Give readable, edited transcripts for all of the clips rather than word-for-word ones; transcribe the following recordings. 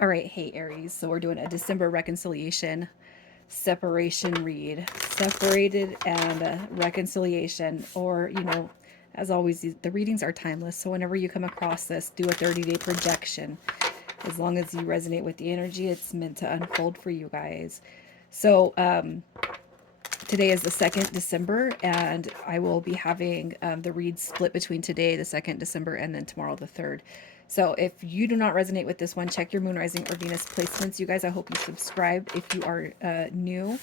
All right, hey Aries. So we're doing a December reconciliation separation read. Separated and reconciliation, or as always, the readings are timeless. So whenever you come across this, do a 30-day projection. As long as you resonate with the energy, it's meant to unfold for you guys. So today is the 2nd December, and I will be having the read split between today, the 2nd December, and then tomorrow, the 3rd. So if you do not resonate with this one, check your moon, rising, or Venus placements. You guys, I hope you subscribe. If you are new,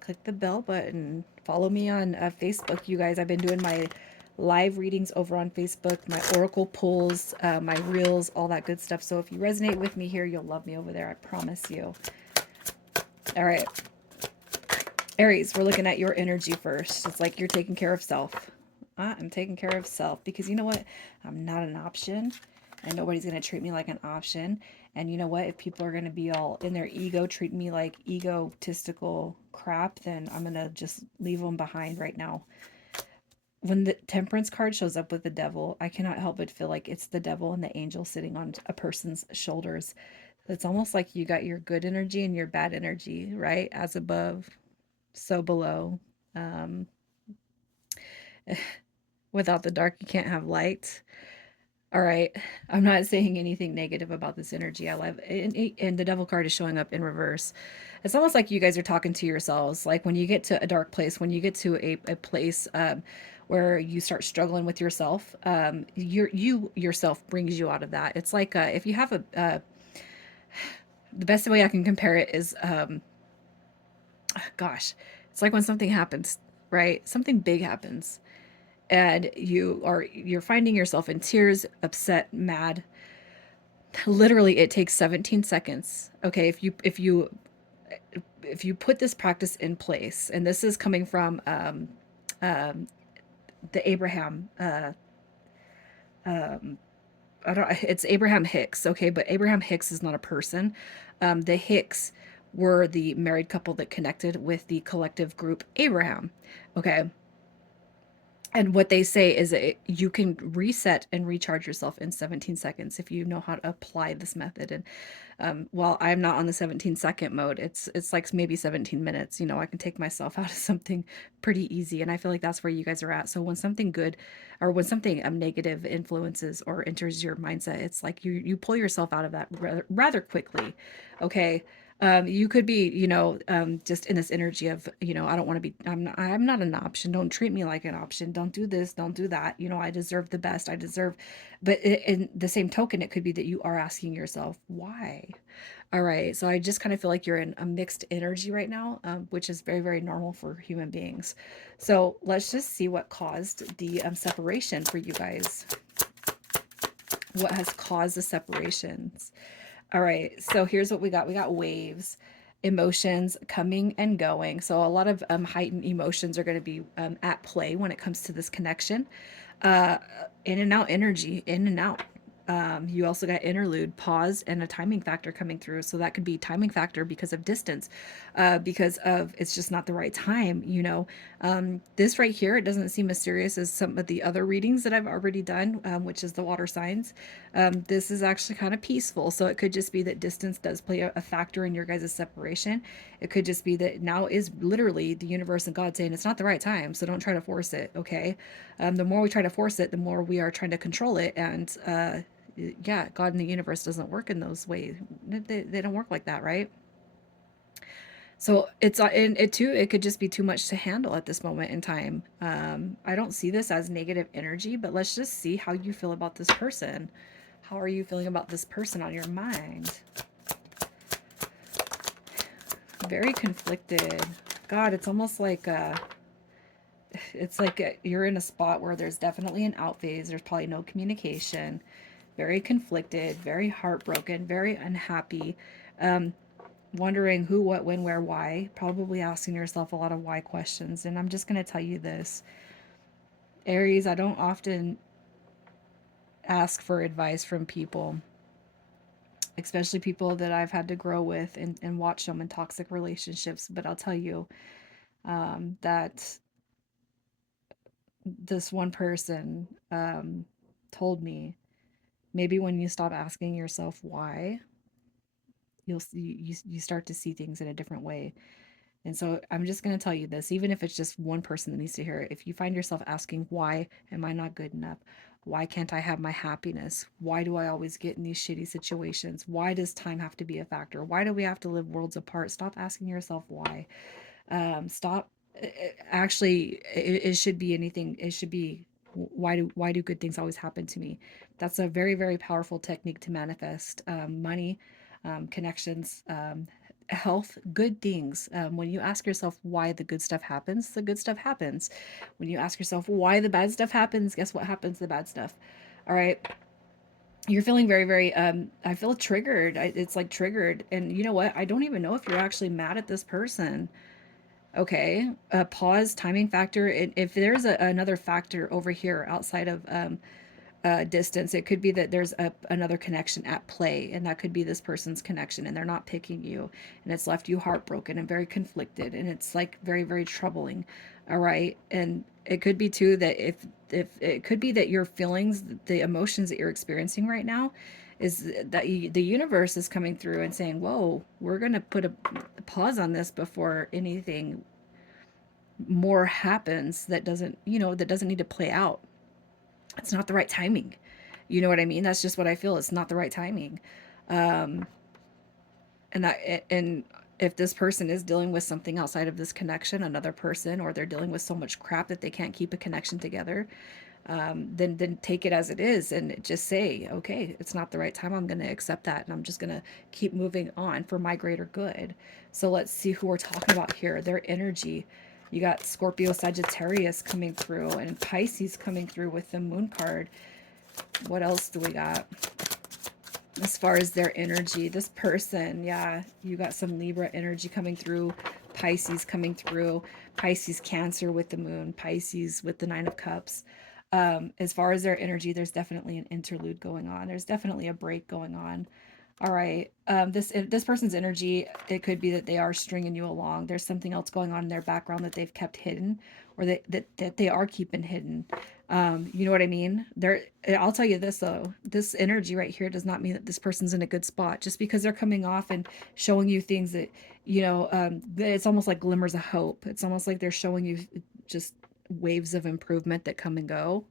click the bell button. Follow me on Facebook, you guys. I've been doing my live readings over on Facebook, my oracle pulls, my reels, all that good stuff. So if you resonate with me here, you'll love me over there. I promise you. All right. Aries, we're looking at your energy first. It's like you're taking care of self. I'm taking care of self because you know what? I'm not an option, and nobody's going to treat me like an option. And you know what? If people are going to be all in their ego, treat me like egotistical crap, then I'm going to just leave them behind right now. When the Temperance card shows up with the devil, I cannot help but feel like it's the devil and the angel sitting on a person's shoulders. It's almost like you got your good energy and your bad energy, right? As above, so below. Um, without the dark, you can't have light. All right. I'm not saying anything negative about this energy. I love it. And the devil card is showing up in reverse. It's almost like you guys are talking to yourselves. Like when you get to a dark place, when you get to a place where you start struggling with yourself, you yourself brings you out of that. It's like if you have the best way I can compare it is, gosh, it's like when something happens, right? Something big happens and you're finding yourself in tears, upset, mad. Literally it takes 17 seconds. Okay, if you put this practice in place, and this is coming from um, the Abraham I don't it's Abraham Hicks, okay, but Abraham Hicks is not a person. The Hicks were the married couple that connected with the collective group Abraham. Okay, and what they say is that you can reset and recharge yourself in 17 seconds if you know how to apply this method. And while I'm not on the 17-second mode, it's like maybe 17 minutes. I can take myself out of something pretty easy, and I feel like that's where you guys are at. So when something good, or when something negative influences or enters your mindset, it's like you pull yourself out of that rather quickly. Okay, you could be, just in this energy of, I don't want to be, I'm not an option. Don't treat me like an option. Don't do this. Don't do that. I deserve the best. I deserve, but in the same token, it could be that you are asking yourself, why? All right. So I just kind of feel like you're in a mixed energy right now, which is very, very normal for human beings. So let's just see what caused the separation for you guys. What has caused the separations? All right, so here's what we got. We got waves, emotions coming and going. So a lot of heightened emotions are going to be at play when it comes to this connection. Uh, in and out energy, in and out. You also got interlude, pause, and a timing factor coming through. So that could be timing factor because of distance, because of it's just not the right time. This right here, it doesn't seem as serious as some of the other readings that I've already done, which is the water signs. This is actually kind of peaceful. So it could just be that distance does play a factor in your guys' separation. It could just be that now is literally the universe and God saying it's not the right time. So don't try to force it. Okay. The more we try to force it, the more we are trying to control it. And yeah, God in the universe doesn't work in those ways. They don't work like that, right? So it's and it too. It could just be too much to handle at this moment in time. I don't see this as negative energy, but let's just see how you feel about this person. How are you feeling about this person on your mind? Very conflicted. God, it's almost like you're in a spot where there's definitely an out phase. There's probably no communication. Very conflicted, very heartbroken, very unhappy. Um, Wondering who, what, when, where, why. Probably asking yourself a lot of why questions. And I'm just going to tell you this, Aries, I don't often ask for advice from people, especially people that I've had to grow with and watch them in toxic relationships. But I'll tell you that this one person told me Maybe when you stop asking yourself why, you start to see things in a different way. And so I'm just going to tell you this, even if it's just one person that needs to hear it. If you find yourself asking, why am I not good enough? Why can't I have my happiness? Why do I always get in these shitty situations? Why does time have to be a factor? Why do we have to live worlds apart? Stop asking yourself why. Stop. Actually, it should be anything. It should be, why do good things always happen to me? That's a very, very powerful technique to manifest money, connections, health, good things. When you ask yourself why the good stuff happens, the good stuff happens. When you ask yourself why the bad stuff happens, guess what happens? The bad stuff. All right. You're feeling very, very, I feel triggered. It's like triggered. And you know what? I don't even know if you're actually mad at this person. Okay. Pause, timing factor. If there's another factor over here outside of distance, it could be that there's another connection at play, and that could be this person's connection, and they're not picking you, and it's left you heartbroken and very conflicted, and it's like very, very troubling. All right. And it could be too that if it could be that your feelings, the emotions that you're experiencing right now, is that the universe is coming through and saying, whoa, we're going to put a pause on this before anything more happens that doesn't need to play out. It's not the right timing. You know what I mean? That's just what I feel. It's not the right timing. Um, and if this person is dealing with something outside of this connection, another person, or they're dealing with so much crap that they can't keep a connection together, then take it as it is and just say, okay, it's not the right time. I'm going to accept that, and I'm just going to keep moving on for my greater good. So let's see who we're talking about here. Their energy. You got Scorpio, Sagittarius coming through, and Pisces coming through with the Moon card. What else do we got? As far as their energy, this person, yeah, you got some Libra energy coming through, Pisces coming through, Pisces, Cancer with the Moon, Pisces with the Nine of Cups. As far as their energy, there's definitely an interlude going on. There's definitely a break going on. All right. This person's energy, it could be that they are stringing you along. There's something else going on in their background that they've kept hidden, or that they are keeping hidden. You know what I mean? I'll tell you this though. This energy right here does not mean that this person's in a good spot. Just because they're coming off and showing you things that, it's almost like glimmers of hope. It's almost like they're showing you just waves of improvement that come and go.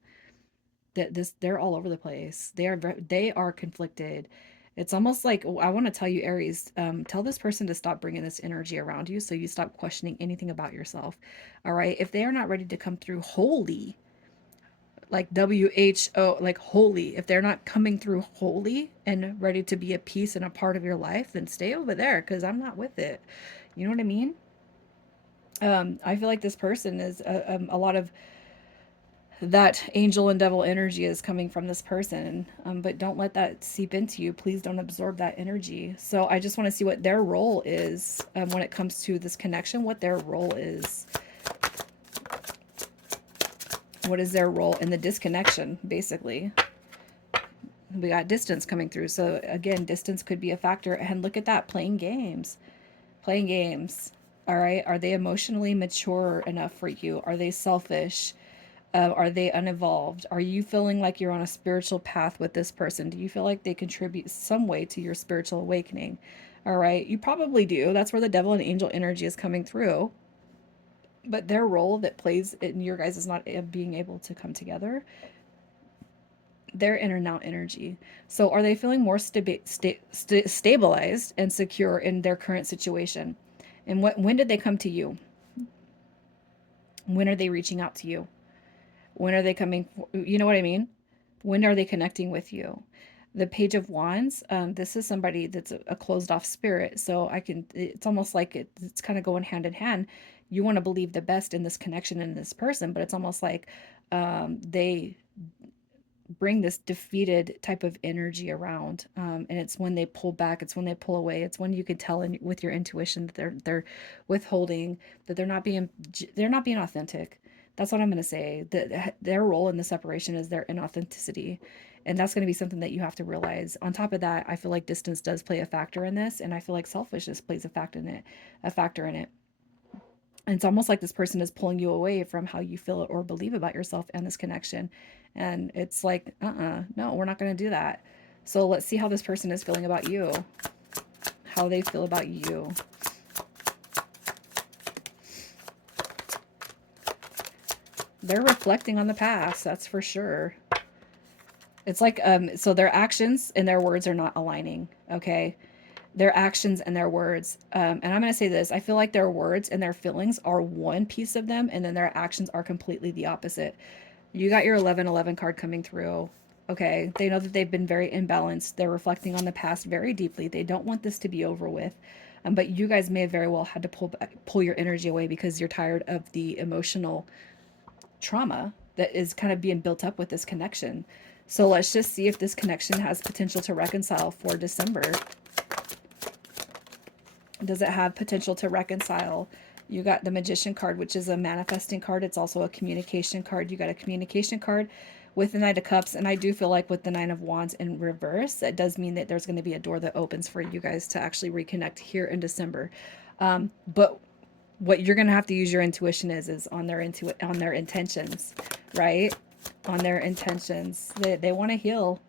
They're all over the place. They are conflicted. It's almost like, I want to tell you, Aries, tell this person to stop bringing this energy around you, so you stop questioning anything about yourself. All right. If they are not ready to come through wholly, like WHO, like holy, if they're not coming through holy and ready to be a piece and a part of your life, then stay over there, because I'm not with it. You know what I mean? I feel like this person is a lot of that angel and devil energy is coming from this person, but don't let that seep into you. Please don't absorb that energy. So I just want to see what their role is, when it comes to this connection, what their role is. What is their role in the disconnection, basically? We got distance coming through. So again, distance could be a factor. And look at that, playing games. Playing games. All right. Are they emotionally mature enough for you? Are they selfish? Are they unevolved? Are you feeling like you're on a spiritual path with this person? Do you feel like they contribute some way to your spiritual awakening? All right. You probably do. That's where the devil and angel energy is coming through. But their role that plays in your guys is not being able to come together. Their in and out energy. So are they feeling more stabilized and secure in their current situation? And when did they come to you? When are they reaching out to you? When are they coming? You know what I mean? When are they connecting with you? The Page of Wands, this is somebody that's a closed off spirit. So it's almost like it's kind of going hand in hand. You want to believe the best in this connection in this person, but it's almost like they bring this defeated type of energy around, and it's when they pull back, it's when they pull away, it's when you could tell with your intuition that they're withholding, that they're not being authentic. That's what I'm going to say. That their role in the separation is their inauthenticity, and that's going to be something that you have to realize. On top of that, I feel like distance does play a factor in this, and I feel like selfishness plays a factor in it. And it's almost like this person is pulling you away from how you feel or believe about yourself and this connection. And it's like, no, we're not going to do that. So let's see how this person is feeling about you, how they feel about you. They're reflecting on the past, that's for sure. It's like, so their actions and their words are not aligning, okay? Their actions and their words. And I'm going to say this, I feel like their words and their feelings are one piece of them, and then their actions are completely the opposite. You got your 1111 card coming through. Okay, they know that they've been very imbalanced. They're reflecting on the past very deeply. They don't want this to be over with. But you guys may have very well had to pull your energy away because you're tired of the emotional trauma that is kind of being built up with this connection. So let's just see if this connection has potential to reconcile for December. Does it have potential to reconcile? You got the Magician card, which is a manifesting card. It's also a communication card. You got a communication card with the Knight of Cups. And I do feel like with the Nine of Wands in reverse, it does mean that there's going to be a door that opens for you guys to actually reconnect here in December. But what you're going to have to use your intuition is on their on their intentions, right? On their intentions. They want to heal.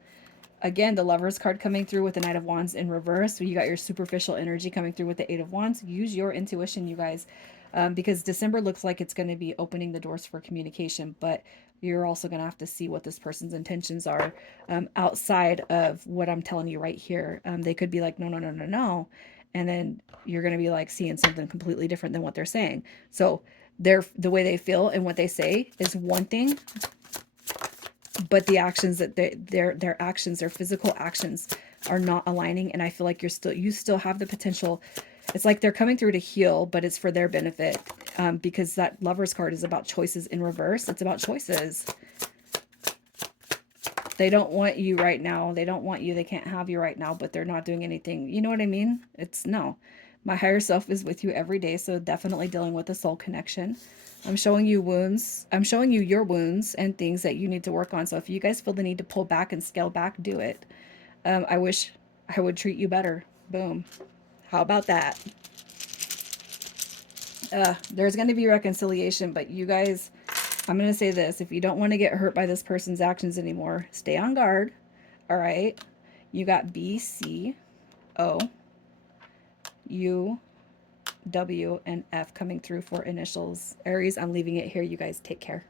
Again, the Lovers card coming through with the Knight of Wands in reverse. So you got your superficial energy coming through with the Eight of Wands. Use your intuition, you guys, because December looks like it's going to be opening the doors for communication, but you're also going to have to see what this person's intentions are outside of what I'm telling you right here. They could be like, no, no, no, no, no. And then you're going to be like seeing something completely different than what they're saying. So the way they feel and what they say is one thing, but the actions that their actions, their physical actions are not aligning. And I feel like you still have the potential. It's like they're coming through to heal, but it's for their benefit, because that Lovers card is about choices in reverse. It's about choices. They don't want you right now. They don't want you. They can't have you right now, but they're not doing anything. You know what I mean? It's no. My higher self is with you every day, so definitely dealing with the soul connection. I'm showing you wounds. I'm showing you your wounds and things that you need to work on. So if you guys feel the need to pull back and scale back, do it. I wish I would treat you better. Boom. How about that? There's going to be reconciliation, but you guys, I'm going to say this. If you don't want to get hurt by this person's actions anymore, stay on guard. All right. You got B, C, O, U, W, and F coming through for initials. Aries, I'm leaving it here. You guys take care.